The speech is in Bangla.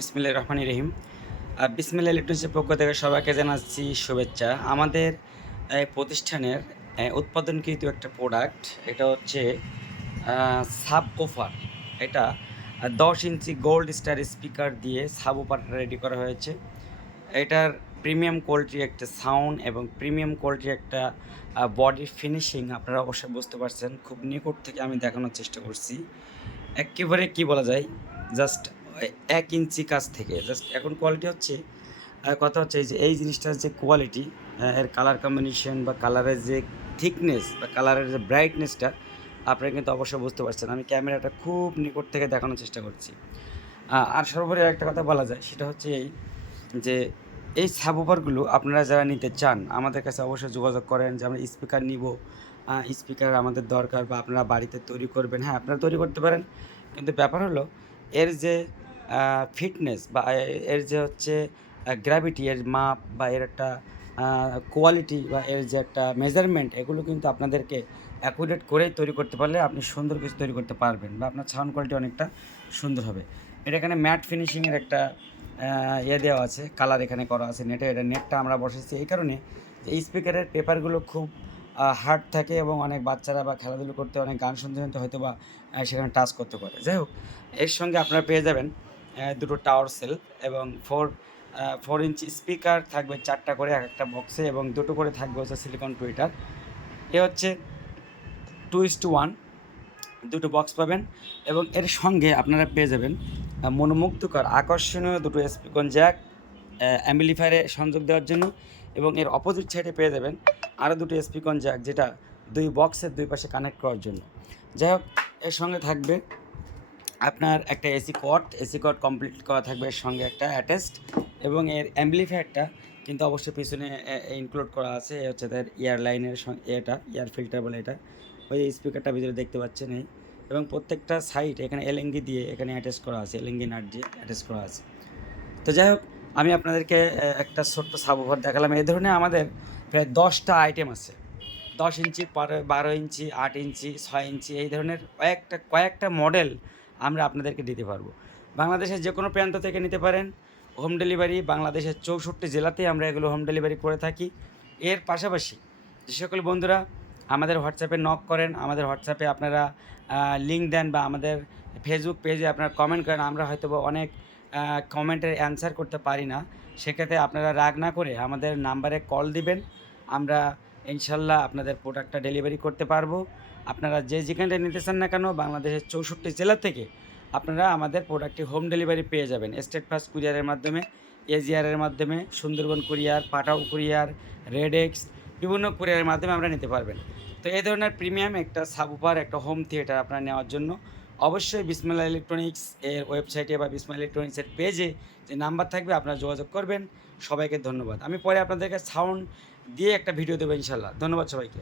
বিসমিল্লাহির রহমানির রহিম। বিসমিল্লাহ ইলেকট্রনিক্সের পক্ষ থেকে সবাইকে জানাচ্ছি শুভেচ্ছা। আমাদের প্রতিষ্ঠানের উৎপাদনকৃত একটা প্রোডাক্ট, এটা হচ্ছে সাবওুফার। এটা 10 ইঞ্চি গোল্ড স্টার স্পিকার দিয়ে সাবওুফারটা রেডি করা হয়েছে। এটার প্রিমিয়াম কোয়ালিটির একটা সাউন্ড এবং প্রিমিয়াম কোয়ালিটির একটা বডি ফিনিশিং আপনারা অবশ্যই বুঝতে পারছেন। খুব নিকট থেকে আমি দেখানোর চেষ্টা করছি। এক্কেবারে কি বলা যায়, জাস্ট 1 ইঞ্চি কাছ থেকে জাস্ট এখন কোয়ালিটি হচ্ছে, কথা হচ্ছে এই যে এই জিনিসটার যে কোয়ালিটি, এর কালার কম্বিনেশন বা কালারের যে থিকনেস বা কালারের যে ব্রাইটনেসটা আপনারা কিন্তু অবশ্যই বুঝতে পারছেন। আমি ক্যামেরাটা খুব নিকট থেকে দেখানোর চেষ্টা করছি। আর সর্বোপরি একটা কথা বলা যায়, সেটা হচ্ছে এই যে এই সাবওুফারগুলো আপনারা যারা নিতে চান আমাদের কাছে অবশ্যই যোগাযোগ করেন যে আমরা স্পিকার নিব, স্পিকার আমাদের দরকার বা আপনারা বাড়িতে তৈরি করবেন। হ্যাঁ, আপনারা তৈরি করতে পারেন, কিন্তু ব্যাপার হলো এর যে ফিটনেস বা এর যে হচ্ছে গ্র্যাভিটি, এর মাপ বা এর একটা কোয়ালিটি বা এর যে একটা মেজারমেন্ট, এগুলো কিন্তু আপনাদেরকে অ্যাকুরেট করেই তৈরি করতে পারলে আপনি সুন্দর কিছু তৈরি করতে পারবেন বা আপনার সাউন্ড কোয়ালিটি অনেকটা সুন্দর হবে। এটা এখানে ম্যাট ফিনিশিংয়ের একটা দেওয়া আছে, কালার এখানে করা আছে নেটে। এটা নেটটা আমরা বসেছি এই কারণে যে এই স্পিকারের পেপারগুলো খুব হার্ড থাকে এবং অনেক বাচ্চারা বা খেলাধুলো করতে, অনেক গান শুনতে শুনতে হয়তো বা সেখানে টাচ করতে পারে। যাই হোক, এর সঙ্গে আপনারা পেয়ে যাবেন দুটো টাওয়ার সেলফ এবং 4 ইঞ্চি স্পিকার থাকবে 4টা করে এক একটা বক্সে, এবং দুটো করে থাকবে হচ্ছে সিলিকন টুইটার। এ হচ্ছে 2:1 দুটো বক্স পাবেন, এবং এর সঙ্গে আপনারা পেয়ে যাবেন মনোমুগ্ধকর আকর্ষণীয় দুটো স্পিকন জ্যাক অ্যাম্পলিফায়ারে সংযোগ দেওয়ার জন্য, এবং এর অপোজিট সাইডে পেয়ে যাবেন আরও দুটো স্পিকন জ্যাক, যেটা দুই বক্সের দুই পাশে কানেক্ট করার জন্য। যাই হোক, এর সঙ্গে থাকবে আপনার একটা এসি কর্ড কমপ্লিট করা থাকবে, এর সঙ্গে একটা অ্যাটাচড, এবং এর অ্যাম্পলিফায়ারটা কিন্তু অবশ্যই পিছনে ইনক্লুড করা আছে। এ হচ্ছে তার ইয়ার লাইনের সঙ্গে, এটা ইয়ার ফিল্টার বলে এটা, ওই স্পিকারটা ভিতরে দেখতে পাচ্ছেন এই, এবং প্রত্যেকটা সাইড এখানে এলএনগি দিয়ে এখানে অ্যাটাচ করা আছে, এলএনগি নাট দিয়ে অ্যাটাচ করা আছে। তো যাই হোক, আমি আপনাদেরকে একটা ছোট্ট সাবওুফার দেখালাম। এই ধরনের আমাদের প্রায় 10টা আইটেম আছে। 10 ইঞ্চি, 12 ইঞ্চি, 8 ইঞ্চি, 6 ইঞ্চি, এই ধরনের কয়েকটা মডেল আমরা আপনাদেরকে দিতে পারবো। বাংলাদেশের যে কোনো প্রান্ত থেকে নিতে পারেন। হোম ডেলিভারি বাংলাদেশের 64 জেলাতেই আমরা এগুলো হোম ডেলিভারি করে থাকি। এর পাশাপাশি যে সকল বন্ধুরা আমাদের হোয়াটসঅ্যাপে নক করেন, আমাদের হোয়াটসঅ্যাপে আপনারা লিঙ্ক দেন বা আমাদের ফেসবুক পেজে আপনারা কমেন্ট করেন, আমরা হয়তো বা অনেক কমেন্টের অ্যান্সার করতে পারি না। সেক্ষেত্রে আপনারা রাগ না করে আমাদের নাম্বারে কল দিবেন। আমরা ইনশাল্লাহ আপনাদের প্রোডাক্টটা ডেলিভারি করতে পারবো। আপনারা যে যেখানটায় নিতে চান না কেন, বাংলাদেশের 64 জেলা থেকে আপনারা আমাদের প্রোডাক্টটি হোম ডেলিভারি পেয়ে যাবেন। স্টেট ফার্স্ট কুরিয়ারের মাধ্যমে, এজিআরের মাধ্যমে, সুন্দরবন কুরিয়ার, পাঠাও কুরিয়ার, রেডেক্স, বিভিন্ন কুরিয়ারের মাধ্যমে আমরা নিতে পারবেন। তো এই ধরনের প্রিমিয়াম একটা সাবওুফার, একটা হোম থিয়েটার আপনারা নেওয়ার জন্য অবশ্যই বিসমিল্লাহ ইলেকট্রনিক্স এর ওয়েবসাইটে বা বিসমিল্লাহ ইলেকট্রনিক্সের পেজে যে নাম্বার থাকবে আপনারা যোগাযোগ করবেন। সবাইকে ধন্যবাদ। আমি পরে আপনাদেরকে সাউন্ড দিয়ে একটা ভিডিও দেবো ইনশাল্লাহ। ধন্যবাদ সবাইকে।